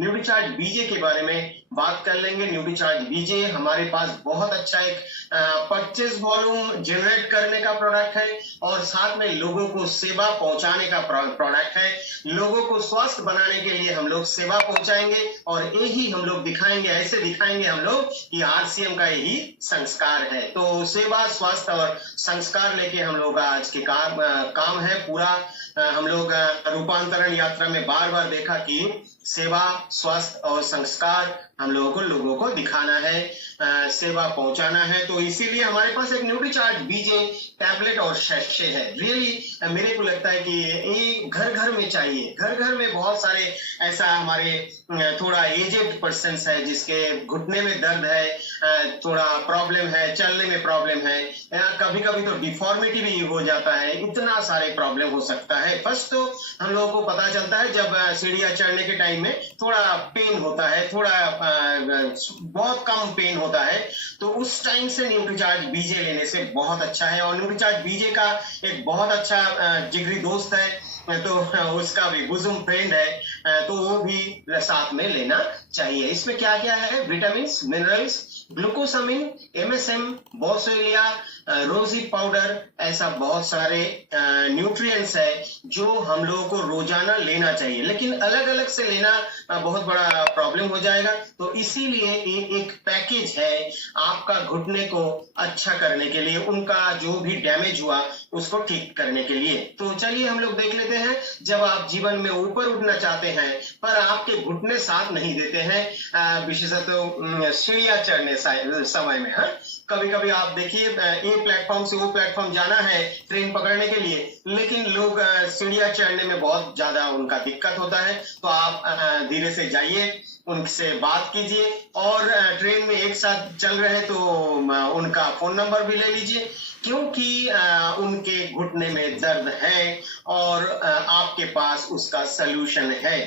Nutricharge बीजे के बारे में बात कर लेंगे। न्यूट्रीचार्ज बीजे हमारे पास बहुत अच्छा एक परचेज वॉल्यूम जनरेट करने का प्रोडक्ट है और साथ में लोगों को सेवा पहुंचाने का प्रोडक्ट है। लोगों को स्वस्थ बनाने के लिए हम लोग सेवा पहुंचाएंगे और यही हम लोग दिखाएंगे, ऐसे दिखाएंगे हम लोग कि आरसीएम का यही संस्कार है। तो सेवा, स्वास्थ्य और संस्कार लेके हम लोग आज के काम है पूरा। हम लोग रूपांतरण यात्रा में बार बार देखा कि सेवा, स्वास्थ्य और संस्कार हम लोगों को दिखाना है, सेवा पहुंचाना है। तो इसीलिए हमारे पास एक न्यूट्रीचार्ज बीजे टैबलेट और सैशे है। रियली मेरे को लगता है कि ये घर घर में चाहिए। घर घर में बहुत सारे ऐसा हमारे थोड़ा एजेड पर्सन है जिसके घुटने में दर्द है, थोड़ा प्रॉब्लम है, चलने में प्रॉब्लम है, कभी कभी तो डिफॉर्मिटी भी हो जाता है, इतना सारे प्रॉब्लम हो सकता है। फर्स्ट तो हम लोगों को पता चलता है जब सीढ़ियां चढ़ने के टाइम में थोड़ा पेन होता है, थोड़ा बहुत कम पेन होता है, तो उस टाइम से न्यूट्रीचार्ज बीजे लेने से बहुत अच्छा है। और न्यूट्रीचार्ज बीजे का एक बहुत अच्छा जिगरी दोस्त है, तो उसका भी बुजुम फ्रेंड है, तो वो भी साथ में लेना चाहिए। इसमें क्या क्या है? विटामिन, मिनरल्स, ग्लूकोसामिन, एमएसएम, बॉसोलिया, रोजी पाउडर, ऐसा बहुत सारे न्यूट्रिएंट्स है जो हम लोगों को रोजाना लेना चाहिए। लेकिन अलग अलग से लेना बहुत बड़ा प्रॉब्लम हो जाएगा, तो इसीलिए एक पैकेज है आपका घुटने को अच्छा करने के लिए, उनका जो भी डैमेज हुआ उसको ठीक करने के लिए। तो चलिए हम लोग देख लेते हैं। जब आप जीवन में ऊपर उठना चाहते हैं पर आपके घुटने साथ नहीं देते हैं, विशेषतः सीढ़ियां चढ़ने समय में, कभी कभी आप देखिए एक प्लेटफॉर्म से वो प्लेटफॉर्म जाना है ट्रेन पकड़ने के लिए, लेकिन लोग सीढ़ियां चढ़ने में बहुत ज्यादा उनका दिक्कत होता है। तो आप धीरे से जाइए, उनसे बात कीजिए और ट्रेन में एक साथ चल रहे तो उनका फोन नंबर भी ले लीजिए, क्योंकि उनके घुटने में दर्द है और आपके पास उसका सलूशन है।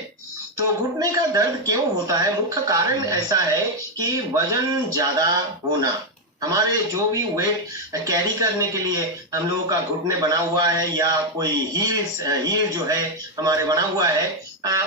तो घुटने का दर्द क्यों होता है? मुख्य कारण ऐसा है कि वजन ज्यादा होना। हमारे जो भी वेट कैरी करने के लिए हम लोगों का घुटने बना हुआ है या कोई हील जो है हमारे बना हुआ है,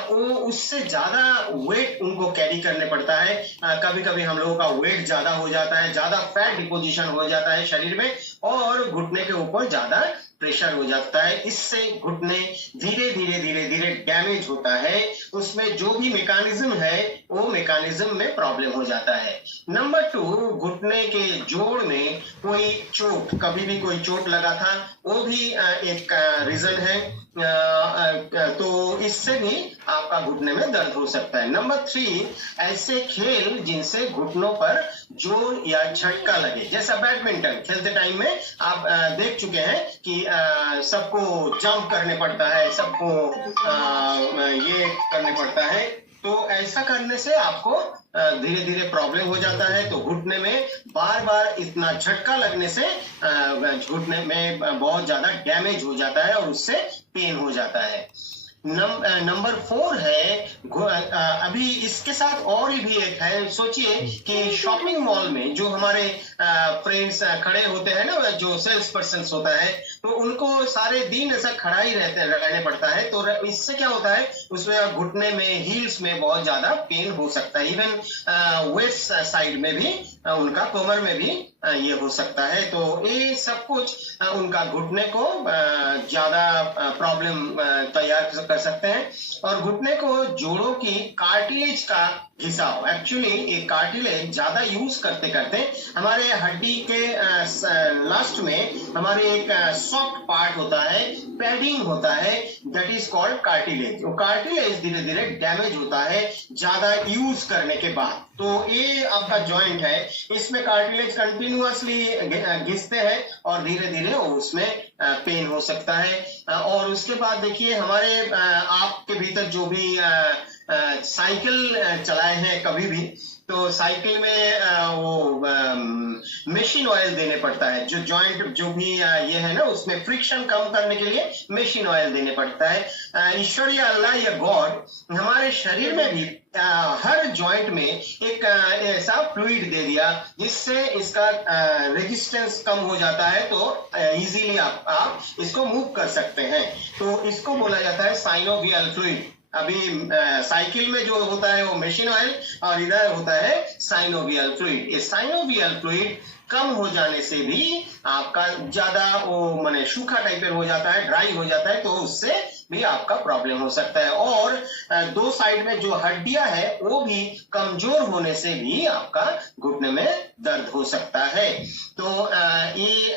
वो उससे ज्यादा वेट उनको कैरी करने पड़ता है। कभी कभी हम लोगों का वेट ज्यादा हो जाता है, ज्यादा फैट डिपोजिशन हो जाता है शरीर में और घुटने के ऊपर ज्यादा प्रेशर हो जाता है। इससे घुटने धीरे धीरे डैमेज होता है। उसमें जो भी मैकेनिज्म है वो मैकेनिज्म में प्रॉब्लम हो जाता है। नंबर 2, घुटने के जोड़ में कोई चोट, कभी भी कोई चोट लगा था, वो भी एक रीजन है। तो इससे भी आपका घुटने में दर्द हो सकता है। नंबर 3, ऐसे खेल जिनसे घुटनों पर जोर या झटका लगे, जैसा बैडमिंटन खेलते टाइम में आप देख चुके हैं कि सबको जंप करने पड़ता है, सबको ये करने पड़ता है। तो ऐसा करने से आपको धीरे धीरे प्रॉब्लम हो जाता है। तो घुटने में बार बार इतना झटका लगने से घुटने में बहुत ज्यादा डैमेज हो जाता है और उससे पेन हो जाता है। नंबर 4 है, अभी इसके साथ और भी एक है। सोचिए कि शॉपिंग मॉल में जो हमारे फ्रेंड्स खड़े होते हैं ना, जो सेल्स पर्सन होता है, तो उनको सारे दिन ऐसा खड़ा ही रहने पड़ता है। तो इससे क्या होता है, उसमें घुटने में, हील्स में बहुत ज्यादा पेन हो सकता है। इवन वेस्ट साइड में भी, उनका कमर में भी ये हो सकता है। तो ये सब कुछ उनका घुटने को ज्यादा प्रॉब्लम तैयार कर सकते हैं। और घुटने को जोड़ों की कार्टिलेज का घिसाव, एक्चुअली एक कार्टिलेज ज्यादा यूज करते करते हमारे हड्डी के लास्ट में हमारे एक सॉफ्ट पार्ट होता है, पैडिंग होता है, दैट इज कॉल्ड कार्टिलेज। वो कार्टिलेज धीरे धीरे डैमेज होता है ज्यादा यूज करने के बाद। तो ये आपका जॉइंट है, इसमें कार्टिलेज कंटिन्यूअसली घिसते हैं और धीरे धीरे उसमें पेन हो सकता है। और उसके बाद देखिए हमारे आपके भीतर जो भी साइकिल चलाए हैं कभी भी, तो साइकिल में वो मशीन ऑयल देने पड़ता है। जो जॉइंट जो भी ये है ना, उसमें फ्रिक्शन कम करने के लिए मशीन ऑयल देने पड़ता है। ईश्वर या अल्लाह या गॉड हमारे शरीर में भी हर जॉइंट में एक ऐसा फ्लूइड दे दिया जिससे इसका रेजिस्टेंस कम हो जाता है, तो इजीली आप इसको मूव कर सकते हैं। तो इसको बोला जाता है साइनोवियल फ्लूइड। अभी साइकिल में जो होता है वो मशीन ऑयल, और इधर होता है साइनोवियल फ्लूइड। ये साइनोवियल फ्लूइड कम हो जाने से भी आपका ज्यादा वो माने सूखा टाइप हो जाता है, ड्राई हो जाता है, तो उससे भी आपका प्रॉब्लम हो सकता है। और दो साइड में जो हड्डियां है वो भी कमजोर होने से भी आपका घुटने में दर्द हो सकता है। तो ये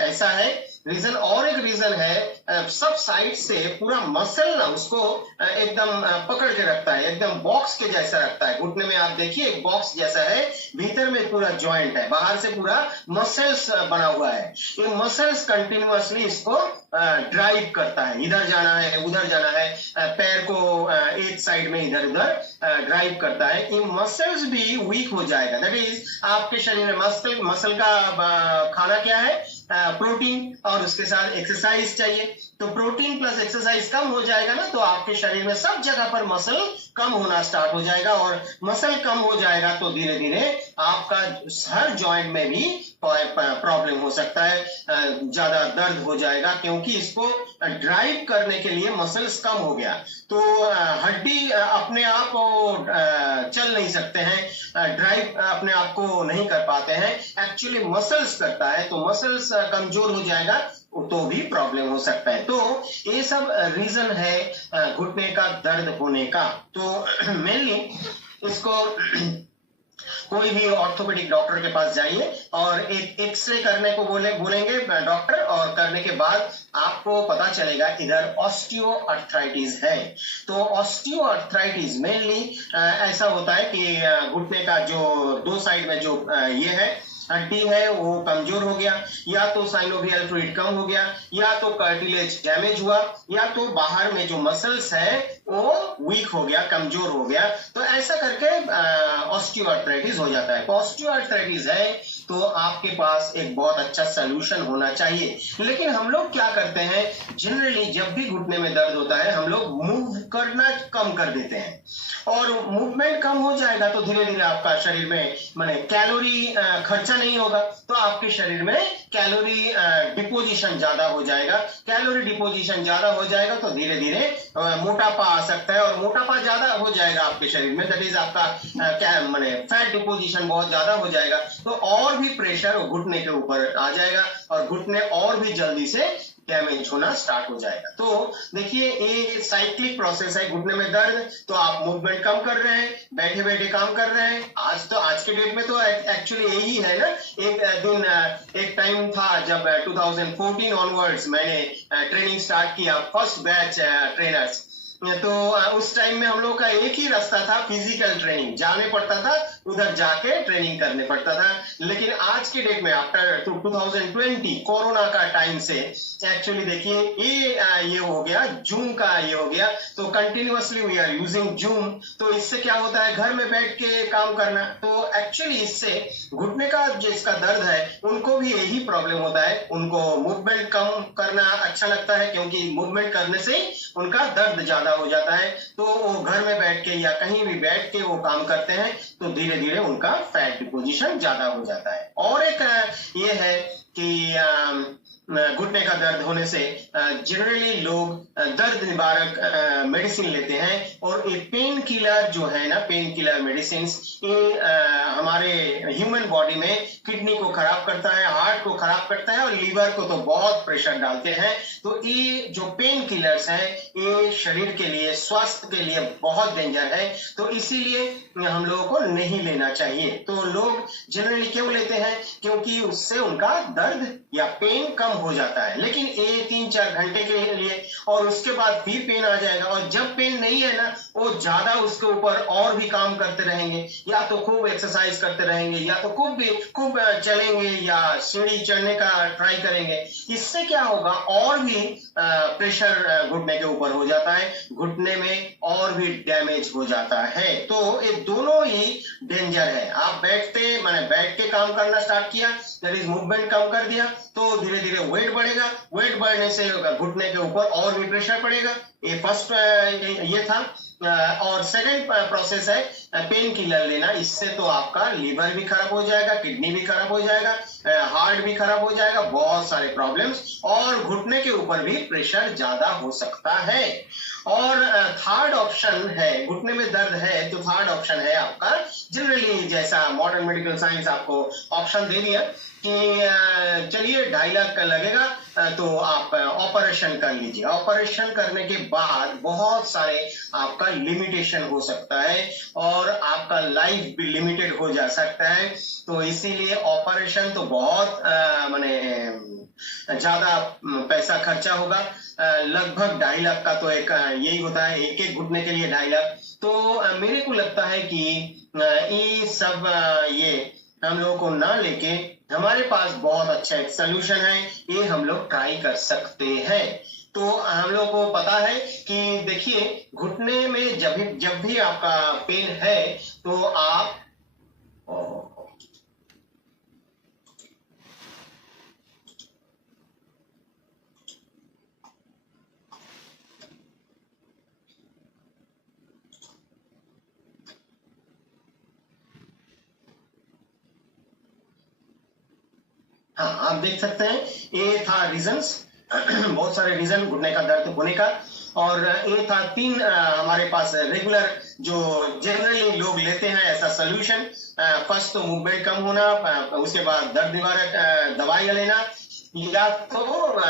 ऐसा है रीजन। और एक रीजन है सब साइड से पूरा मसल ना उसको एकदम पकड़ के रखता है, एकदम बॉक्स के जैसा रखता है। घुटने में आप देखिए एक बॉक्स जैसा है, भीतर में पूरा जॉइंट है, बाहर से पूरा मसल्स बना हुआ है। ये मसल्स कंटिन्यूअसली इसको ड्राइव करता है, इधर जाना है उधर जाना है, पैर को एक साइड में इधर उधर ड्राइव करता है। ये मसल्स भी वीक हो जाएगा। दैट इज आपके शरीर में मसल का खाना क्या है? प्रोटीन, और उसके साथ एक्सरसाइज चाहिए। तो प्रोटीन प्लस एक्सरसाइज कम हो जाएगा ना, तो आपके शरीर में सब जगह पर मसल कम होना स्टार्ट हो जाएगा, और मसल कम हो जाएगा तो धीरे धीरे आपका हर जॉइंट में भी प्रॉब्लम हो सकता है, ज्यादा दर्द हो जाएगा, क्योंकि इसको ड्राइव करने के लिए मसल्स कम हो गया। तो हड्डी अपने आप चल नहीं सकते हैं, ड्राइव अपने आप को नहीं कर पाते हैं, एक्चुअली मसल्स करता है। तो मसल्स कमजोर हो जाएगा तो भी प्रॉब्लम हो सकता है। तो ये सब रीजन है घुटने का दर्द होने का। तो मेनली इसको कोई भी ऑर्थोपेडिक डॉक्टर के पास जाइए और एक एक्सरे करने को बोलेंगे डॉक्टर, और करने के बाद आपको पता चलेगा इधर ऑस्टियोआर्थराइटिस है। तो ऑस्टियोआर्थराइटिस मेनली ऐसा होता है कि घुटने का जो दो साइड में जो ये है हड्डी है वो कमजोर हो गया, या तो साइनोवियल फ्लूइड कम हो गया, या तो कार्टिलेज डैमेज हुआ, या तो बाहर में जो मसल्स है वो वीक हो गया, कमजोर हो गया। तो ऐसा करके ऑस्टियोआर्थराइटिस हो जाता है। ऑस्टियोआर्थराइटिस है तो आपके पास एक बहुत अच्छा सलूशन होना चाहिए। लेकिन हम लोग क्या करते हैं, जनरली जब भी घुटने में दर्द होता है हम लोग मूव करना कम कर देते हैं, और मूवमेंट कम हो जाएगा तो धीरे धीरे आपका शरीर में माने कैलोरी खर्चा नहीं होगा, तो आपके शरीर में कैलोरी डिपोजिशन ज्यादा हो जाएगा। कैलोरी डिपोजिशन ज्यादा हो जाएगा तो धीरे धीरे मोटापा आ सकता है, और मोटापा ज्यादा हो जाएगा आपके शरीर में, दैट इज आपका माने फैट डिपोजिशन बहुत ज्यादा हो जाएगा, तो और भी प्रेशर घुटने के ऊपर आ जाएगा, और घुटने और भी जल्दी से डैमेज होना स्टार्ट हो जाएगा। तो देखिए ये साइक्लिक प्रोसेस है। घुटने में दर्द तो आप मूवमेंट कम कर रहे हैं, बैठे बैठे काम कर रहे हैं। आज के डेट में तो एक्चुअली यही है ना। एक टाइम था जब 2014 ऑनवर्ड्स मैंने ट्रेनिंग स्टार्ट किया, फर्स्ट बैच ट्रेनर्स। तो उस टाइम में हम लोग का एक ही रास्ता था, फिजिकल ट्रेनिंग, जाने पड़ता था, उधर जाके ट्रेनिंग करने पड़ता था। लेकिन आज के डेट में आफ्टर 2020 कोरोना का टाइम से एक्चुअली देखिए ये हो गया, जूम का ये हो गया, तो continuously we are using Zoom. तो इससे क्या होता है, घर में बैठ के काम करना, तो एक्चुअली इससे घुटने का जिसका दर्द है उनको भी यही प्रॉब्लम होता है। उनको मूवमेंट कम करना अच्छा लगता है, क्योंकि मूवमेंट करने से उनका दर्द ज्यादा हो जाता है। तो वो घर में बैठ के या कहीं भी बैठ के वो काम करते हैं, तो धीरे धीरे उनका फैट डिपोजिशन ज्यादा हो जाता है। और एक ये है कि घुटने का दर्द होने से जनरली लोग दर्द निवारक मेडिसिन लेते हैं, और ये पेन किलर जो है ना, पेन किलर मेडिसिन, ये हमारे ह्यूमन बॉडी में किडनी को खराब करता है, हार्ट को खराब करता है, और लीवर को तो बहुत प्रेशर डालते हैं। तो ये जो पेन किलर्स हैं ये शरीर के लिए, स्वास्थ्य के लिए बहुत डेंजर है, तो इसीलिए हम लोगों को नहीं लेना चाहिए। तो लोग जनरली क्यों लेते हैं, क्योंकि उससे उनका दर्द या पेन कम हो जाता है, लेकिन ये 3-4 घंटे के लिए, और उसके बाद फिर पेन आ जाएगा। और जब पेन नहीं है ना, वो ज्यादा उसके ऊपर और भी काम करते रहेंगे, या तो खूब एक्सरसाइज करते रहेंगे, या तो खूब चलेंगे, या सीढ़ी चढ़ने का ट्राई करेंगे। इससे क्या होगा, और भी प्रेशर घुटने के ऊपर हो जाता है, घुटने में और भी डैमेज हो जाता है। तो ये दोनों ही डेंजर है। आप बैठ के काम करना स्टार्ट किया, दैट इज मूवमेंट कम कर दिया, तो धीरे धीरे वेट बढ़ेगा, वेट बढ़ने से घुटने के ऊपर और भी प्रेशर पड़ेगा, ये फर्स्ट ये था। और सेकंड प्रोसेस है पेन किलर लेना। इससे तो आपका लीवर भी खराब हो जाएगा, किडनी भी खराब हो जाएगा, हार्ट भी खराब हो जाएगा, बहुत सारे प्रॉब्लम्स, और घुटने के ऊपर भी प्रेशर ज्यादा हो सकता है। और थर्ड ऑप्शन है, घुटने में दर्द है तो थर्ड ऑप्शन है आपका जनरली, जैसा मॉडर्न मेडिकल साइंस आपको ऑप्शन दे दिया कि चलिए 2.5 लाख का लगेगा, तो आप ऑपरेशन कर लीजिए। ऑपरेशन करने के बाद बहुत सारे आपका लिमिटेशन हो सकता है और आपका लाइफ भी लिमिटेड हो जा सकता है। तो इसीलिए ऑपरेशन तो बहुत माने ज्यादा पैसा खर्चा होगा। लगभग 2.5 लाख का तो एक यही होता है, एक एक घुटने के लिए 2.5 लाख। तो मेरे को लगता है कि ये सब ये हम लोगों को ना लेके हमारे पास बहुत अच्छा एक सोल्यूशन है, ये हम लोग ट्राई कर सकते हैं। तो हम लोग को पता है कि देखिए घुटने में जब भी आपका पेन है तो आप हाँ, आप देख सकते हैं ये था रीजंस बहुत सारे रीजन घुटने का दर्द होने का। और ये था 3 हमारे पास रेगुलर जो जनरली लोग लेते हैं ऐसा सोल्यूशन। फर्स्ट तो मूवमेंट कम होना, उसके बाद दर्द निवारक दवाई लेना, या तो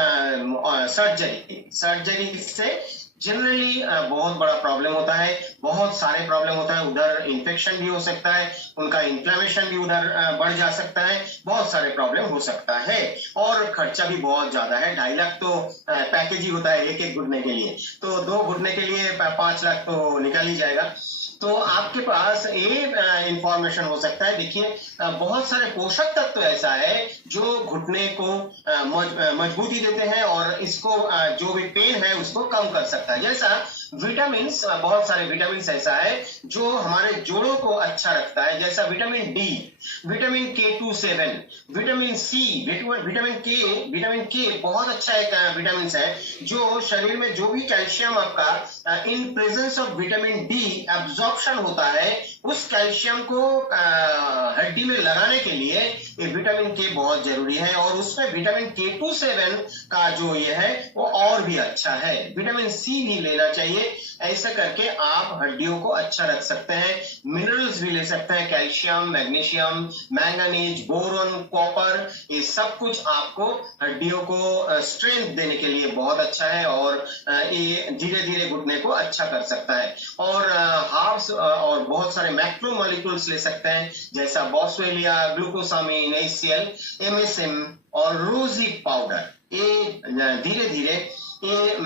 सर्जरी से जनरली बहुत बड़ा प्रॉब्लम होता है, बहुत सारे प्रॉब्लम होता है। उधर इन्फेक्शन भी हो सकता है, उनका इन्फ्लेमेशन भी उधर बढ़ जा सकता है, बहुत सारे प्रॉब्लम हो सकता है और खर्चा भी बहुत ज्यादा है। 2.5 लाख तो पैकेज ही होता है एक एक घुटने के लिए, तो 2 घुटने के लिए 5 लाख तो निकल ही जाएगा। तो आपके पास ये इंफॉर्मेशन हो सकता है। देखिए बहुत सारे पोषक तत्व ऐसा है जो घुटने को मजबूती देते हैं और इसको जो भी पेन है उसको कम कर सकता है। जैसा विटामिन, बहुत सारे विटामिन ऐसा है जो हमारे जोड़ों को अच्छा रखता है, जैसा vitamin D, vitamin K27, vitamin C, vitamin K बहुत अच्छा एक विटामिन है जो शरीर में जो भी कैल्शियम आपका in presence of vitamin D absorption होता है, उस कैल्शियम को हड्डी में लगाने के लिए ये विटामिन के बहुत जरूरी है। और उसमें विटामिन K27 का जो ये है वो और भी अच्छा है। विटामिन सी भी लेना चाहिए। ऐसा करके आप हड्डियों को अच्छा रख सकते हैं। मिनरल्स भी ले सकते हैं, calcium, magnesium, manganese, boron, copper, ये सब कुछ आपको हड्डियों को स्ट्रेंथ देने के लिए बहुत अच्छा है और ये धीरे धीरे घुटने को अच्छा कर सकता है। और हार्ब्स और बहुत सारे मैक्रो मॉलिक्यूल्स ले सकते हैं, जैसा बॉस्वेलिया, ग्लूकोसामिन, HCl, MSM और रोजी पाउडर। ये धीरे धीरे ये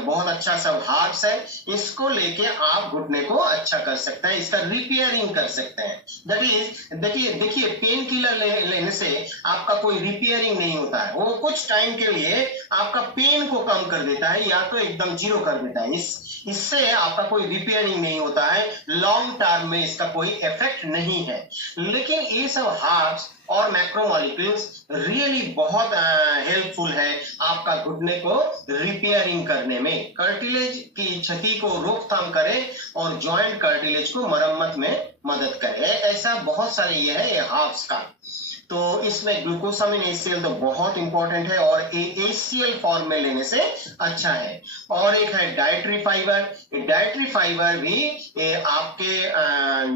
बहुत अच्छा सब हार्ब्स है, इसको लेके आप घुटने को अच्छा कर सकते हैं, इसका रिपेयरिंग कर सकते हैं। दैट इज देखिए पेन किलर लेने से आपका कोई रिपेयरिंग नहीं होता है, वो कुछ टाइम के लिए आपका पेन को कम कर देता है या तो एकदम जीरो कर देता है। इससे आपका कोई रिपेयरिंग नहीं होता है, लॉन्ग टर्म में इसका कोई इफेक्ट नहीं है। लेकिन ये सब हार्ब्स और मैक्रोमोलिक्यूल्स रियली बहुत हेल्पफुल है आपका घुटने को रिपेयरिंग करने में, कार्टिलेज की क्षति को रोकथाम करे और जॉइंट कार्टिलेज को मरम्मत में मदद करे। ऐसा बहुत सारे ये है ये हार्ब्स का। तो इसमें ग्लूकोसामिन HCl तो बहुत इंपॉर्टेंट है और HCl फॉर्म में लेने से अच्छा है। और एक है डाइटरी फाइबर। डाइटरी फाइबर भी आपके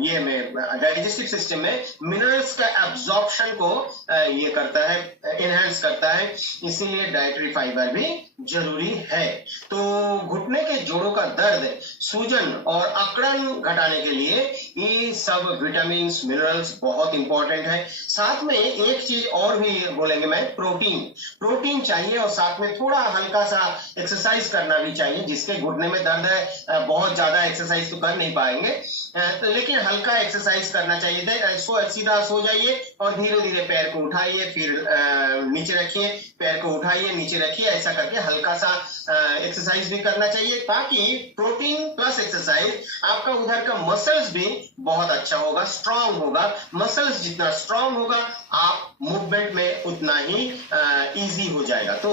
ये में डाइजेस्टिव सिस्टम में मिनरल्स का एब्जॉर्प्शन को ये करता है, एनहांस करता है, इसीलिए डाइटरी फाइबर भी जरूरी है। तो घुटने के जोड़ों का दर्द, सूजन और अकड़न घटाने के लिए ये सब विटामिन मिनरल्स बहुत इंपॉर्टेंट है। साथ में एक चीज और भी बोलेंगे मैं, प्रोटीन चाहिए और साथ में थोड़ा हल्का सा एक्सरसाइज करना भी चाहिए। जिसके घुटने में दर्द है बहुत ज्यादा एक्सरसाइज तो कर नहीं पाएंगे, लेकिन हल्का एक्सरसाइज करना चाहिए। इसको सीधा सो जाइए और धीरे धीरे पैर को उठाइए, फिर नीचे रखिए, पैर को उठाइए, नीचे रखिए, ऐसा करके हल्का सा एक्सरसाइज भी करना चाहिए, ताकि प्रोटीन प्लस एक्सरसाइज आपका उधर का मसल्स भी बहुत अच्छा होगा, स्ट्रांग होगा। मसल्स जितना स्ट्रांग होगा, आप मूवमेंट में उतना ही इजी हो जाएगा। तो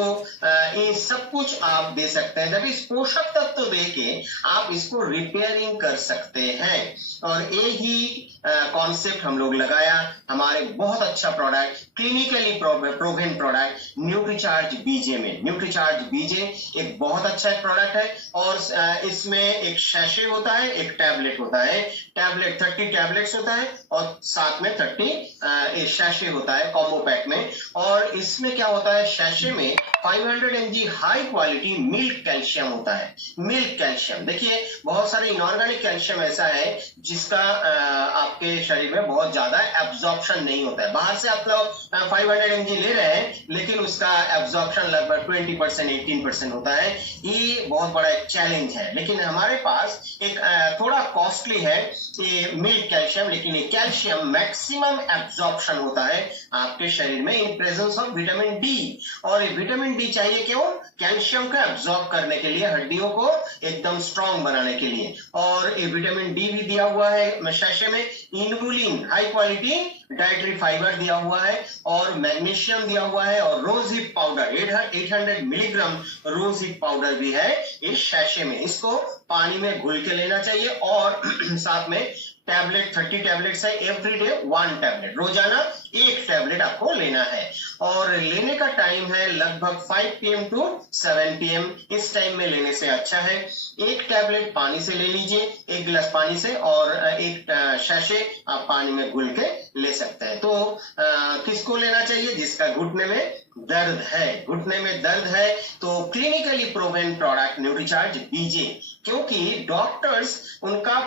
ये सब कुछ आप दे सकते हैं, जब इस पोषक तत्व दे के आप इसको रिपेयरिंग कर सकते हैं। और यही कॉन्सेप्ट हम लोग लगाया हमारे बहुत अच्छा product, clinically proven product Nutricharge BJ में। न्यूट्रीचार्ज बीजे एक बहुत अच्छा प्रोडक्ट है, और इसमें एक शैशे होता है, एक टैबलेट होता है। टैबलेट 30 टैबलेट्स होता है और साथ में 30 शैशे होता है कॉम्बो पैक में। और इसमें क्या होता है, शैशे में 500 mg high quality milk calcium होता है। मिल्क कैल्शियम, देखिए बहुत सारे इनऑर्गेनिक कैल्शियम ऐसा है जिसका आपके शरीर में बहुत ज्यादा एब्जॉर्प्शन नहीं होता है। बाहर से आप लोग 500 mg ले रहे हैं, लेकिन उसका एब्जॉर्प्शन लगभग 20% 18% होता है। ये बहुत बड़ा एक चैलेंज है। लेकिन हमारे पास एक थोड़ा कॉस्टली है ये मिल्क कैल्शियम, लेकिन ये कैल्शियम मैक्सिमम एब्जॉर्प्शन होता है आपके शरीर में in presence of vitamin D. और ये विटामिन डी चाहिए क्यों? कैल्शियम को एब्जॉर्ब करने के लिए, हड्डियों को एकदम स्ट्रांग बनाने के लिए। और ये विटामिन डी भी दिया हुआ है शैशे में। Inulin high quality dietary fibre दिया हुआ है, और मैग्नीशियम दिया हुआ है, और rose hip powder 800 milligram rose hip powder भी है इस शैशे में। इसको पानी में घुल के लेना चाहिए, और साथ में टैबलेट 30 टैबलेट्स है, एवरीडे 1 टैबलेट, रोजाना 1 टैबलेट आपको लेना है। और लेने का टाइम है लगभग 5 PM टू 7 PM। इस टाइम में लेने से अच्छा है। 1 टैबलेट पानी से ले लीजिए, 1 गिलास पानी से, और 1 शैशे आप पानी में घुल के ले सकते हैं। तो किसको लेना चाहिए? जिसका घुटने में दर्द है, घुटने में दर्द है, तो क्लिनिकली प्रोवन प्रोडक्ट न्यूट्रीचार्ज बीजे, क्योंकि डॉक्टर्स उनका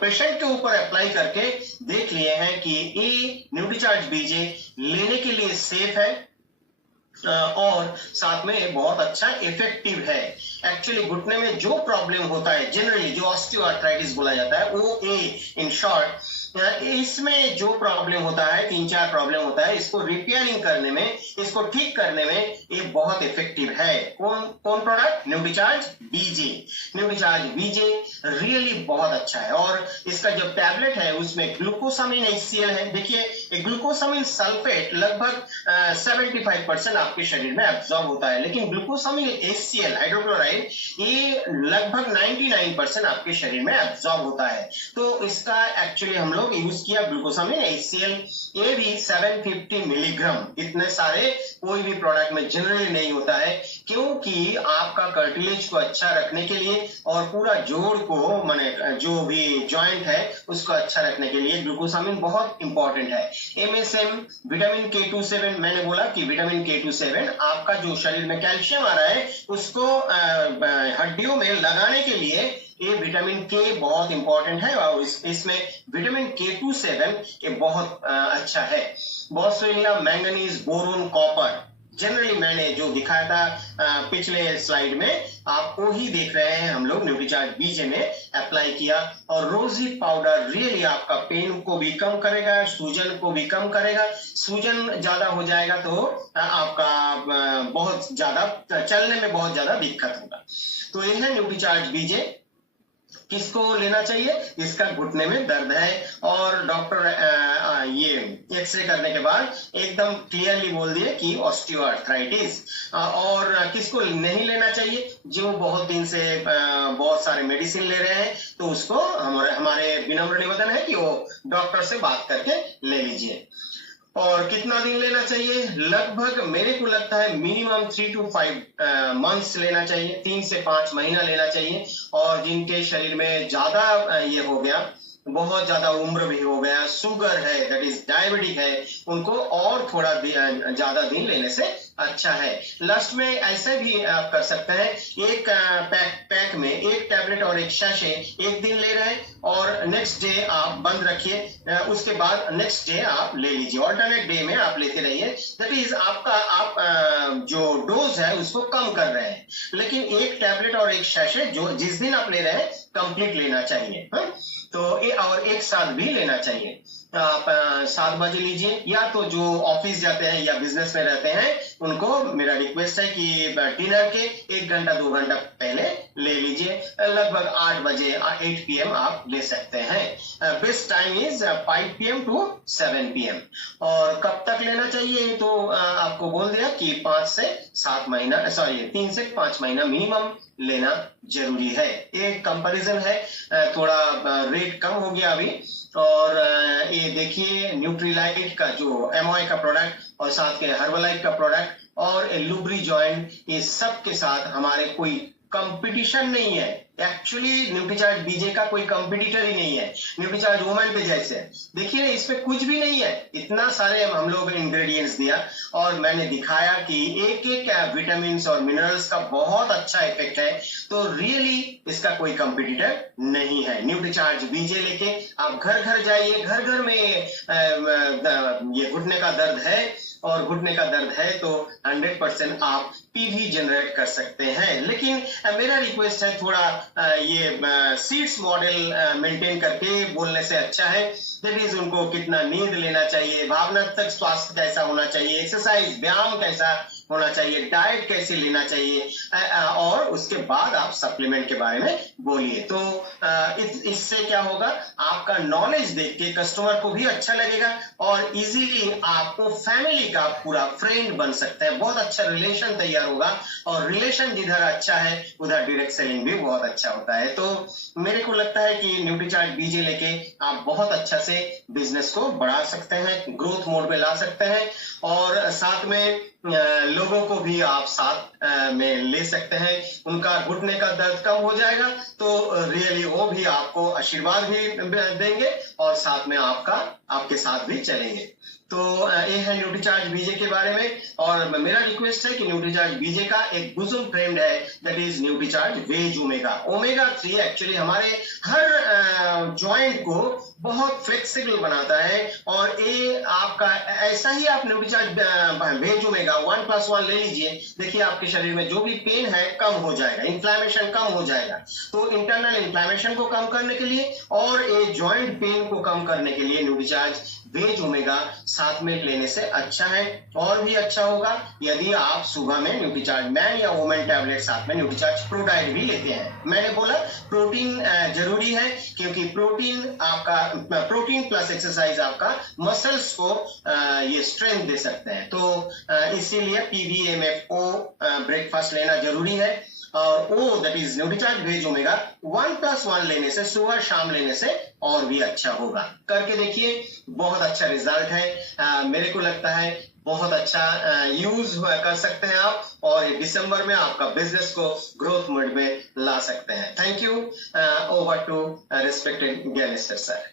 पेशेंट के ऊपर अप्लाई करके देख लिए हैं कि ये न्यूट्रीचार्ज बीजे लेने के लिए सेफ है, और साथ में बहुत अच्छा इफेक्टिव है। एक्चुअली घुटने में जो प्रॉब्लम होता है, जनरली जो ऑस्टियोआर्थराइटिस बोला जाता है, वो इन शॉर्ट इसमें जो प्रॉब्लम होता है, 3-4 प्रॉब्लम होता है, इसको रिपेयरिंग करने में, इसको ठीक करने में ये बहुत इफेक्टिव है। कौन प्रोडक्ट? न्यूट्रीचार्ज बीजे। न्यूट्रीचार्ज बीजे रियली बहुत अच्छा है। और इसका जो टैबलेट है उसमें ग्लूकोसामिन HCl है। देखिए ग्लूकोसामिन सल्फेट लगभग 75% आपके शरीर में एब्जॉर्ब होता है, लेकिन ग्लूकोसामिन HCl हाइड्रोक्लोराइड ये लगभग 99% आपके शरीर में एब्जॉर्ब होता है। तो इसका एक्चुअली हम लोग यूज किया ग्लूकोसामिन HCl, ये भी 750 मिलीग्राम। इतने सारे कोई भी प्रोडक्ट में जनरली नहीं होता है, क्योंकि आपका कार्टिलेज को अच्छा रखने के लिए और पूरा जोड़ को, माने जो भी जॉइंट है उसको अच्छा रखने के लिए ग्लूकोसामिन बहुत इंपॉर्टेंट है। MSM विटामिन K27, मैंने बोला कि विटामिन K27 आपका जो शरीर में कैल्शियम आ रहा है उसको हड्डियों में लगाने के लिए ये विटामिन के बहुत इंपॉर्टेंट है, और इसमें विटामिन K27 ये बहुत अच्छा है। बॉसवेलिया, मैंगनीज, बोरोन, कॉपर, जनरली मैंने जो दिखाया था पिछले स्लाइड में, आप वो ही देख रहे हैं हम लोग न्यूट्रीचार्ज बीजे में अप्लाई किया। और रोजी पाउडर रियली आपका पेन को भी कम करेगा, सूजन को भी कम करेगा। सूजन ज्यादा हो जाएगा तो आपका बहुत ज्यादा चलने में बहुत ज्यादा दिक्कत होगा। तो ये है न्यूट्रीचार्ज बीजे। किसको लेना चाहिए? जिसका घुटने में दर्द है, और डॉक्टर ये एक्सरे करने के बाद एकदम क्लियरली बोल दिए कि ऑस्टियोआर्थराइटिस। और किसको नहीं लेना चाहिए? जो बहुत दिन से बहुत सारे मेडिसिन ले रहे हैं, तो उसको हमारे विनम्र निवेदन है कि वो डॉक्टर से बात करके ले लीजिए। और कितना दिन लेना चाहिए? लगभग मेरे को लगता है मिनिमम 3 to 5 मंथ्स लेना चाहिए, 3 से 5 महीना लेना चाहिए। और जिनके शरीर में ज्यादा ये हो गया, बहुत ज्यादा उम्र भी हो गया, शुगर है, दैट इज डायबिटिक है, उनको और थोड़ा ज्यादा दिन लेने से अच्छा है। लास्ट में ऐसा भी आप कर सकते हैं, एक पैक में एक टैबलेट और एक शैशे एक दिन ले रहे हैं और नेक्स्ट डे आप बंद रखिए, उसके बाद नेक्स्ट डे आप ले लीजिए, ऑल्टरनेट डे में आप लेते रहिए। दैट इज आपका आप जो डोज है उसको कम कर रहे हैं, लेकिन एक टैबलेट और एक शैशे जो जिस दिन आप ले रहे हैं कंप्लीट लेना चाहिए। तो और एक साथ भी लेना चाहिए। आप 7 बजे लीजिए, या तो जो ऑफिस जाते हैं या बिजनेस में रहते हैं उनको मेरा रिक्वेस्ट है कि डिनर के 1 घंटा 2 घंटा पहले ले लीजिए। लगभग 8 बजे 8 PM आप ले सकते हैं। Best time is 5 PM to 7 PM। और कब तक लेना चाहिए तो आपको बोल दिया कि 5 से 7 महीना, सॉरी 3 से 5 महीना मिनिमम लेना जरूरी है। एक कंपैरिजन है, थोड़ा रेट कम हो गया अभी। और ये देखिए न्यूट्रीलाइट का जो एमओआई का प्रोडक्ट और साथ के हर्बलाइट का प्रोडक्ट और लुब्री जॉइंट, ये सब के साथ हमारे कोई कंपटीशन नहीं है। एक्चुअली न्यूट्रीचार्ज बीजे का कोई कंपटीटर ही नहीं है न्यूट्रीचार्ज वुमेन पे जैसे। देखिए इसमें कुछ भी नहीं है, इतना सारे हम लोग इंग्रेडिएंट्स दिया और मैंने दिखाया कि एक एक विटामिन और मिनरल्स का बहुत अच्छा इफेक्ट है। तो रियली इसका कोई कंपटीटर नहीं है। न्यूट्रीचार्ज बीजे लेके आप घर घर जाइए, घर घर में ये घुटने का दर्द है और घुटने का दर्द है तो 100% आप पीवी जनरेट कर सकते हैं। लेकिन मेरा रिक्वेस्ट है थोड़ा ये सीड्स मॉडल मेंटेन करके बोलने से अच्छा है। दैट इज उनको कितना नींद लेना चाहिए, भावनात्मक स्वास्थ्य कैसा होना चाहिए, एक्सरसाइज व्यायाम कैसा होना चाहिए, डाइट कैसे लेना चाहिए, और उसके बाद आप सप्लीमेंट के बारे में बोलिए। तो इससे क्या होगा, आपका नॉलेज देख के कस्टमर को भी अच्छा लगेगा और इजीली आपको फैमिली का पूरा फ्रेंड बन सकते हैं। बहुत अच्छा रिलेशन तैयार होगा और रिलेशन जिधर अच्छा है उधर डायरेक्ट सेलिंग भी बहुत अच्छा होता है। तो मेरे को लगता है कि न्यूट्रीचार्ज बीजे लेके आप बहुत अच्छा से बिजनेस को बढ़ा सकते हैं, ग्रोथ मोड में ला सकते हैं और साथ में लोगों को भी आप साथ में ले सकते हैं। उनका घुटने का दर्द कम हो जाएगा तो रियली वो भी आपको आशीर्वाद भी देंगे और साथ में आपके साथ भी चलेंगे। तो ये है न्यूट्रीचार्ज बीजे के बारे में। और मेरा रिक्वेस्ट है कि न्यूट्रीचार्ज बीजे का एक बुजुम फ्रेंड है, that is Nutricharge veg Omega. Omega 3 actually हमारे हर जॉइंट को बहुत फ्लेक्सिबल बनाता है और ये आपका ऐसा ही आप न्यूट्रीचार्ज वेज ओमेगा 1+1 ले लीजिए। देखिए आपके शरीर में जो भी पेन है कम हो जाएगा, इन्फ्लेमेशन कम हो जाएगा। तो इंटरनल इन्फ्लेमेशन को कम करने के लिए और ये जॉइंट पेन को कम करने के लिए न्यूट्रीचार्ज वेज ओमेगा साथ में लेने से अच्छा है। और भी अच्छा होगा यदि आप सुबह में न्यूट्रीचार्ज मैन या वुमेन टैबलेट साथ में न्यूट्रीचार्ज प्रो डाइट भी लेते हैं। मैंने बोला प्रोटीन जरूरी है क्योंकि प्रोटीन प्लस एक्सरसाइज आपका मसल्स को ये स्ट्रेंथ दे सकते हैं। तो इसीलिए PVMFO ब्रेकफास्ट लेना जरूरी है। और oh that is Nutricharge veg omega 1+1 लेने से, सुबह शाम लेने से और भी अच्छा होगा। करके देखिए, बहुत अच्छा रिजल्ट है। मेरे को लगता है बहुत अच्छा यूज कर सकते हैं आप और दिसंबर में आपका बिजनेस को ग्रोथ मोड में ला सकते हैं। Thank you. Over to respected Gyaneshwar sir.